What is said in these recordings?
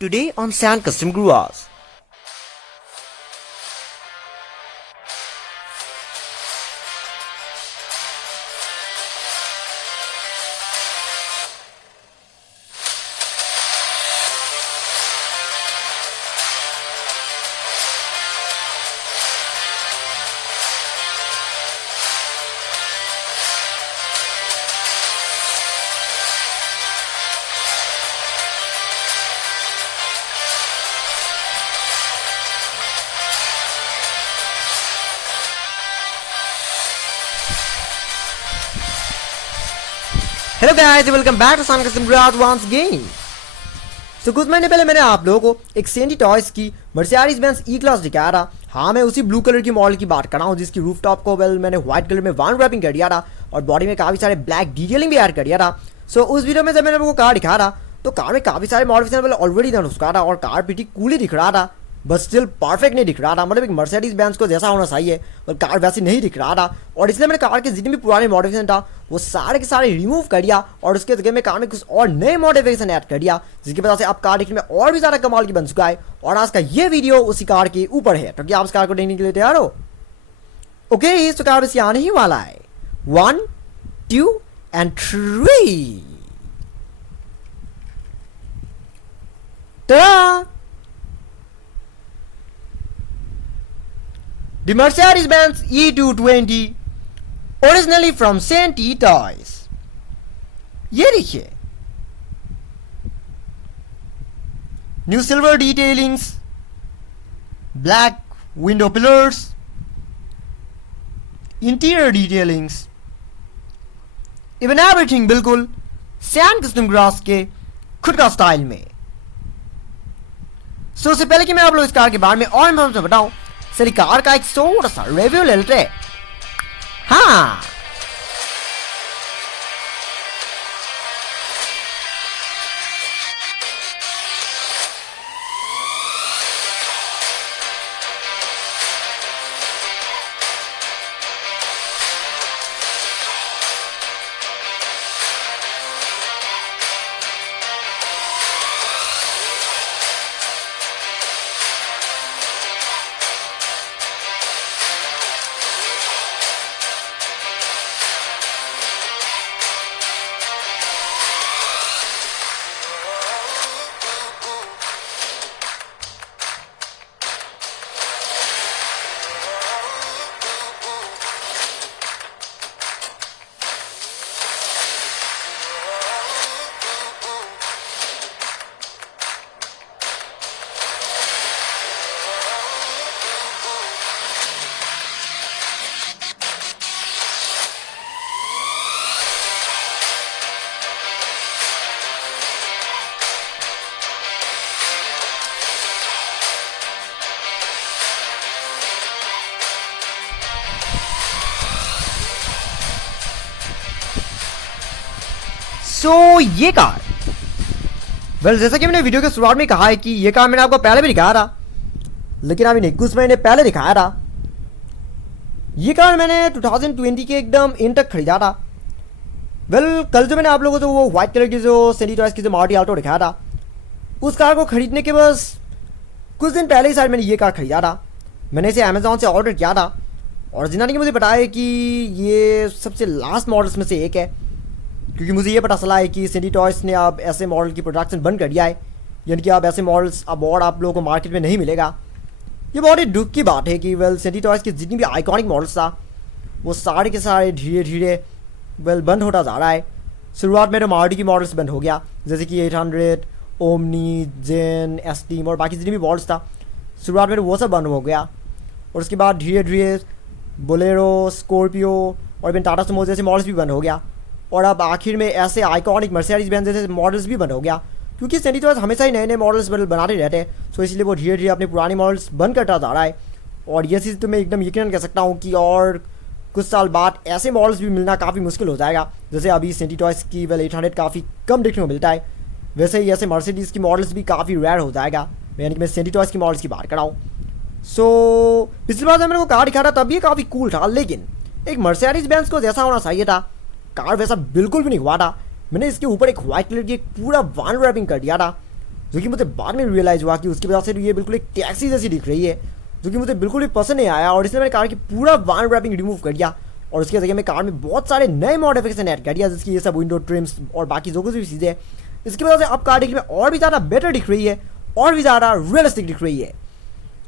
Today on Sand Custom Grooves. Hello guys, welcome back to Sand Custom Grooves once अगेन। तो कुछ महीने पहले मैंने आप लोगों को एक सेंटी टॉयज की मर्सिडीज बेंज ई क्लास दिखाया था। हाँ, मैं उसी ब्लू कलर की मॉडल की बात कर रहा हूँ जिसकी रूफ टॉप को मैंने व्हाइट कलर में वाउंड रैपिंग कर दिया था और बॉडी में काफी सारे ब्लैक डिटेलिंग भी ऐड कर दिया था। सो उस वीडियो में जब मैंने आपको कार दिखाया था तो कार में काफी सारे मॉडिफिकेशन ऑलरेडी डन उसका था और कार पीटी कूल ही दिख रहा था, बस स्टिल परफेक्ट नहीं दिख रहा था। मतलब एक मर्सिडीज बेंज को जैसा होना चाहिए और कार वैसे नहीं दिख रहा था और इसलिए मैंने कार के जितने भी पुराने मॉडिफिकेशन था वो सारे के सारे रिमूव कर दिया और उसके जगह में कार में कुछ और नए मॉडिफिकेशन ऐड कर दिया, जिसकी वजह से अब कार देखने में और भी ज्यादा कमाल की बन चुका है। और आज का ये वीडियो उसी कार के ऊपर है, तो क्या आप इस कार को देखने के लिए तैयार हो? ओके, इस कार बस आने ही वाला है। 1, 2 and 3। Ta-da! The Mercedes-Benz E220 originally from Senti Toys। ये देखिए, new silver detailings, black window pillars, interior detailings, even everything बिल्कुल सैंड कस्टम ग्रूव्स के खुद का स्टाइल में। सो उससे पहले कि मैं आप लोग इस कार के बारे में और इन्फॉर्मेशन बताऊं, चलिए कार का एक छोटा सा रिव्यू ले लेते हैं। हाँ, ये कार जैसा कि मैंने वीडियो के शुरुआत में कहा है कि ये कार मैंने आपको पहले भी दिखाया था, लेकिन अभी नहीं, कुछ महीने पहले दिखाया था। ये कार मैंने 2020 के एकदम एंड तक खरीदा था। कल जो मैंने आप लोगों को वो व्हाइट कलर की जो सेंटी टॉयज की जो मारुति आल्टो दिखाया था, उस कार को खरीदने के बस कुछ दिन पहले ही शायद मैंने ये कार खरीदा था। मैंने इसे अमेजोन से ऑर्डर किया था और जिन्होंने कि मुझे बताया कि ये सबसे लास्ट मॉडल्स में से एक है, क्योंकि मुझे ये पता चला है कि सेंटी टॉयज ने अब ऐसे मॉडल की प्रोडक्शन बंद कर दिया है, यानी कि अब ऐसे मॉडल्स अब और आप लोगों को मार्केट में नहीं मिलेगा। ये बहुत ही दुख की बात है कि सेंटी टॉयज की जितनी भी आइकॉनिक मॉडल्स था वो सारे के सारे धीरे धीरे बंद होता जा रहा है। शुरुआत में तो मारुति की मॉडल्स बंद हो गया, जैसे कि 800, ओमनी, जेन, एस्टीम और बाकी जितनी भी मॉडल्स था शुरुआत में तो वो सब बंद हो गया। और उसके बाद धीरे धीरे बोलेरो, स्कॉर्पियो और इवन टाटा सुमो जैसे मॉडल्स भी बंद हो गया और अब आखिर में ऐसे आइकॉनिक मर्सिडीज बेंज जैसे मॉडल्स भी बंद हो गया, क्योंकि सेंटी टॉयज हमेशा ही नए नए मॉडल्स बनाते रहते हैं। सो इसलिए वो धीरे धीरे अपने पुराने मॉडल्स बंद करता जा रहा है। और ये चीज़ तो मैं एकदम यकीनन कह सकता हूँ कि और कुछ साल बाद ऐसे मॉडल्स भी मिलना काफ़ी मुश्किल हो जाएगा। जैसे अभी सेंटी टॉयज की 800 काफ़ी कम देखने को मिलता है, वैसे ही ऐसे मर्सिडीज़ की मॉडल्स भी काफ़ी रेयर हो जाएगा, यानी कि मैं सेंटी टॉयज की मॉडल्स की बात कर रहा हूँ। सो पिछली बार जब मैंने को कार दिखा था तब ये काफ़ी कूल था, लेकिन एक मर्सिडीज बेंज को जैसा होना चाहिए था कार वैसा बिल्कुल भी नहीं हुआ था। मैंने इसके ऊपर एक व्हाइट कलर की एक पूरा वाउंड रैपिंग कर दिया था जो कि मुझे बाद में रियलाइज़ हुआ कि उसकी वजह से ये बिल्कुल एक टैक्सी जैसी दिख रही है, जो कि मुझे बिल्कुल भी पसंद नहीं आया। और इसलिए मैंने कार की पूरा वाइन रैपिंग रिमूव कर दिया और उसके जगह में कार में बहुत सारे नए मॉडिफिकेशन ऐड कर दिया, जिसकी ये सब विंडो ट्रिम्स और बाकी जो कुछ भी चीज़ें। इसकी वजह से अब कार दिखने में और भी ज़्यादा बेटर दिख रही है और भी ज़्यादा रियलिस्टिक दिख रही है।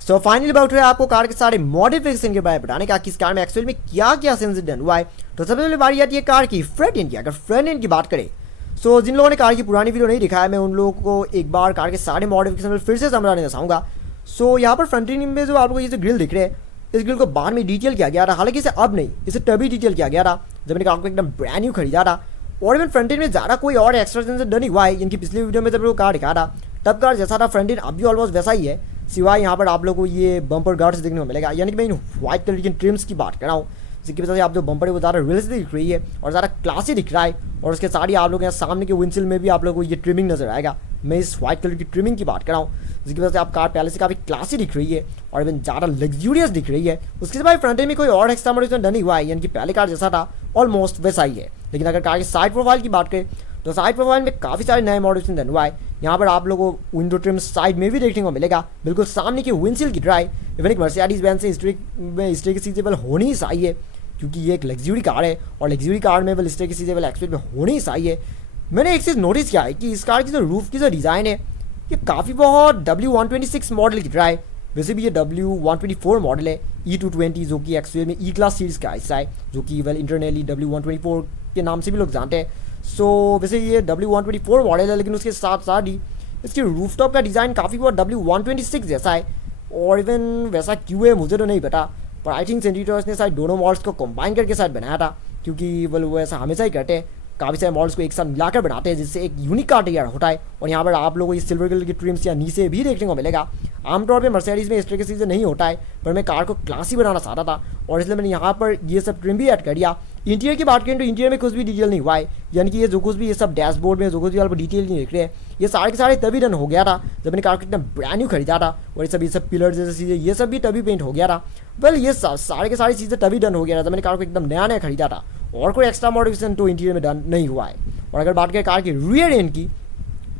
सो फाइनली बात है आपको कार के सारे मॉडिफिकेशन के बारे में बताने का कि इस कार में एक्चुअल में क्या क्या चेंजेस डन हुआ है। तो सबसे पहले बारी आती है कार की फ्रंट एंड की। अगर फ्रंट एंड की बात करें, सो जिन लोगों ने कार की पुरानी वीडियो नहीं दिखाया, मैं उन लोगों को एक बार कार के सारे मॉडिफिकेशन फिर से समझाने चाहूँगा। सो यहाँ पर फ्रंट एंड में जो आपको ये जो ग्रिल दिख रहे हैं, इस ग्रिल को बाद में डिटेल किया गया था, हालांकि इसे अब नहीं, इसे तभी डिटेल किया गया था जब मैंने कार को एकदम ब्रांड न्यू खरीदा था। और इवन फ्रंट एंड में ज़्यादा कोई और एक्स्ट्रा चेंजेस डन हुआ है। इनकी पिछली वीडियो में जब वो कार दिखा था तब कार जैसा था फ्रंट एंड अब भी ऑलमोस्ट वैसा ही है, सिवाय यहाँ पर आप लोगों को ये बम्पर गार्ड्स देखने को मिलेगा। यानी कि मैं इन व्हाइट कलर की ट्रिम्स की बात कर रहा हूँ, जिसकी वजह से आप जो बम्पर है वो ज़्यादा रियलिस्टिक दिख रही है और ज़्यादा क्लासी दिख रहा है। और उसके साथ ही आप लोग यहाँ सामने के विंडशील्ड में भी आप लोगों को ये ट्रिमिंग नजर आएगा। मैं इस व्हाइट कलर की ट्रिमिंग की बात कर रहा हूँ, जिसकी वजह से आप कार पहले से काफ़ी क्लासी दिख रही है और इवन ज़्यादा लग्जूरियस दिख रही है। उसके बाद फ्रंट एंड में कोई और एक्स्ट्रा मॉडिफिकेशन डन नहीं हुआ है, यानी कि पहले कार जैसा था ऑलमोस्ट वैसा ही है। लेकिन अगर कार की साइड प्रोफाइल की बात करें तो साइड प्रोफाइल में काफ़ी सारे नए मॉडिफिकेशन डन हुआ है। यहाँ पर आप लोगों को विंडो ट्रिम साइड में भी देखने को मिलेगा, बिल्कुल सामने की विंडशील्ड की ड्राई इवन एक मर्सिडीज बेंज से इस तरह की चीज़ें बल होनी ही चाहिए है, क्योंकि ये एक लग्जरी कार है और लग्जरी कार में बल इस तरह की चीज़ें बल एक्चुअल में होनी ही चाहिए। मैंने एक चीज़ नोटिस किया है कि इस कार की जो रूफ की जो डिज़ाइन है ये काफ़ी बहुत W126 मॉडल की ड्राई। वैसे भी ये W124 मॉडल है E220, जो कि एक्चुअल में E क्लास सीरीज़ का हिस्सा है, जो कि वेल इंटरनली W124 के नाम से भी लोग जानते हैं। सो वैसे ये W124 मॉडल है, लेकिन उसके साथ साथ ही इसकी रूफटॉप का डिज़ाइन काफ़ी बहुत W126 जैसा है। और इवन वैसा क्यों है मुझे तो नहीं पता, पर आई थिंक सेंटीटर्स ने शायद दोनों मॉडल्स को कंबाइन करके शायद बनाया था, क्योंकि वो ऐसा हमेशा ही करते हैं, काफ़ी सारे मॉडल्स को एक साथ मिलाकर बनाते हैं, जिससे एक यूनिक कार तैयार होता है। और यहाँ पर आप लोगों को ये सिल्वर कलर की ट्रिम्स या नीचे भी देखने को मिलेगा। आमतौर पे मर्सिडीज में इस तरह की चीज़ें नहीं होता है, पर मैं कार को क्लासी बनाना चाहता था और इसलिए मैंने यहाँ पर ये सब ट्रिम भी ऐड कर दिया। इंटीरियर की बात करें तो इंटीरियर में कुछ भी डिटेल नहीं हुआ है, यानी कि ये जो कुछ भी ये सब डैशबोर्ड में जो कुछ भी आप डिटेल नहीं देख रहे हैं, ये सारे के सारे तभी डन हो गया था जब मैंने कार को एकदम ब्रांड न्यू खरीदा था। और ये सब पिलर जैसे चीज़ें ये सब भी तभी पेंट हो गया था। वेल ये सारे के सारी चीज़ें तभी डन हो गया था जब मैंने कार को एकदम नया नया खरीदा था, और कोई एक्स्ट्रा मॉडिफिकेशन तो इंटीरियर में डन नहीं हुआ है। और अगर बात करें कार की रियर एंड की,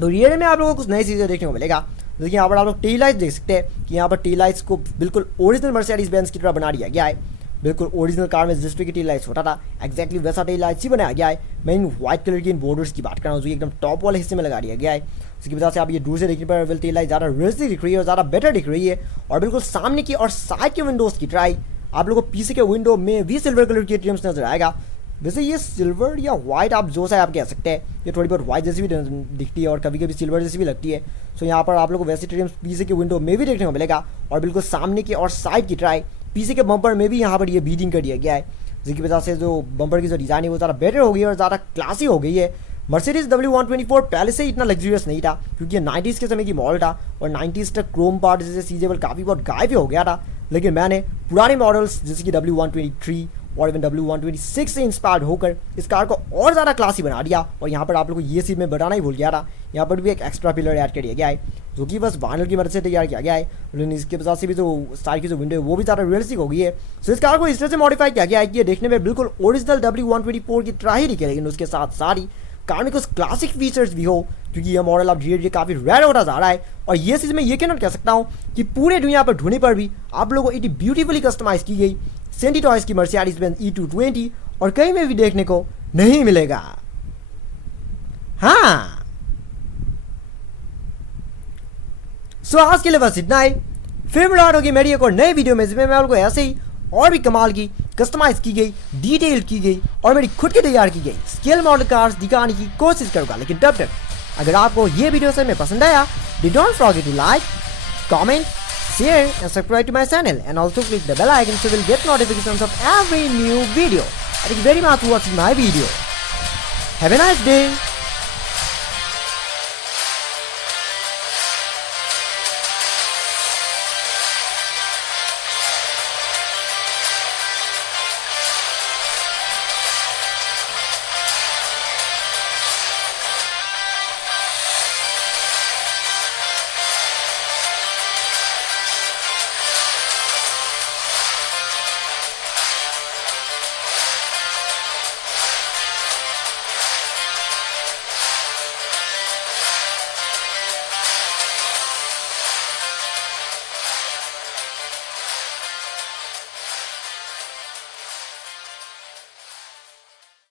तो रियर एंड में आप लोगों को कुछ नई चीज़ें देखने को मिलेगा। जैसे कि यहाँ पर आप लोग टेल लाइट्स देख सकते हैं कि यहाँ पर टेल लाइट्स को बिल्कुल ओरिजिनल मर्सिडीज बेंज की तरह बना दिया गया है। बिल्कुल ओरिजिनल कार में जिस तरह की टेल लाइट्स होता था एक्जैक्टली वैसा टेल लाइट्स ही बनाया गया है। मैं इन व्हाइट कलर की इन बॉर्डर्स की बात कर रहा हूँ, जो एकदम टॉप वाले हिस्से में लगा दिया गया है, जिसकी वजह से आप ये दूर से देखने पर टेल लाइट ज़्यादा रियलिस्टिक दिख रही है और ज़्यादा बेटर दिख रही है। और बिल्कुल सामने की और साइड के विंडोज़ की ट्राई आप लोगों को पीछे के विंडो में भी सिल्वर कलर की ट्रिम्स नजर आएगा। वैसे ये सिल्वर या वाइट आप जो सा आप कह सकते हैं, ये थोड़ी बहुत वाइट जैसी भी दिखती है और कभी कभी सिल्वर जैसी भी लगती है। सो यहाँ पर आप लोगों को वैसे ट्रिम्स पीछे के विंडो में भी देखने को मिलेगा और बिल्कुल सामने की और साइड की ट्राई पीछे के बम्पर में भी यहाँ पर ये बीडिंग कर दिया गया है, जिसकी वजह से जो बम्पर की जो डिज़ाइन है वो ज़्यादा बेटर हो गई है और ज़्यादा क्लासी हो गई है। मर्सिडीज W124 पहले से ही इतना लग्जरियस नहीं था, क्योंकि ये 90s के समय की मॉडल था और 90s तक क्रोम पार्ट जैसे चीज़ें काफ़ी बहुत गायब हो गया था। लेकिन मैंने पुराने मॉडल्स जैसे कि W123 और इवन W126 से इंस्पायर्ड होकर इस कार को और ज़्यादा क्लासी बना दिया। और यहाँ पर आप लोग को ये चीज़ मैं बताना ही भूल गया था, यहाँ पर भी एक एक्स्ट्रा पिलर ऐड कर दिया गया है, जो कि बस वाइनल की मदद से तैयार किया गया है। लेकिन इसके वजह से भी जो साइड की जो विंडो है वो भी ज़्यादा रियलिस्टिक हो गई है। सो इस कार को इस तरह से मॉडिफाई किया गया है कि ये देखने में बिल्कुल ओरिजिनल W124 की तरह ही दिखे, लेकिन उसके साथ सारी कार में कुछ क्लासिक फीचर्स भी हो, क्योंकि ये मॉडल अब धीरे धीरे काफ़ी रेयर होता जा रहा है। और ये चीज़ मैं ये कहना कह सकता हूँ कि पूरे दुनिया पर ढूंढने पर भी आप लोगों को इतनी ब्यूटीफुली कस्टमाइज की गई सेंटीटॉयज की मर्सिडीज बेंज E220 और कहीं में भी देखने को नहीं मिलेगा। हाँ, सो आज के लिए बस इतना ही। फिर मुलाकात होगी मेरी एक और नई वीडियो में, जिसमें मैं आपको ऐसे ही और भी कमाल की कस्टमाइज की गई, डिटेल की गई और मेरी खुद की तैयार की गई स्केल मॉडल कार्स दिखाने की कोशिश करूंगा। लेकिन तब तक अगर आपको ये वीडियो से में पसंद आया, don't forget to like, comment, share and subscribe to my channel, and also click the bell icon so you will get notifications of every new video. Thank you very much for watching my video. Have a nice day.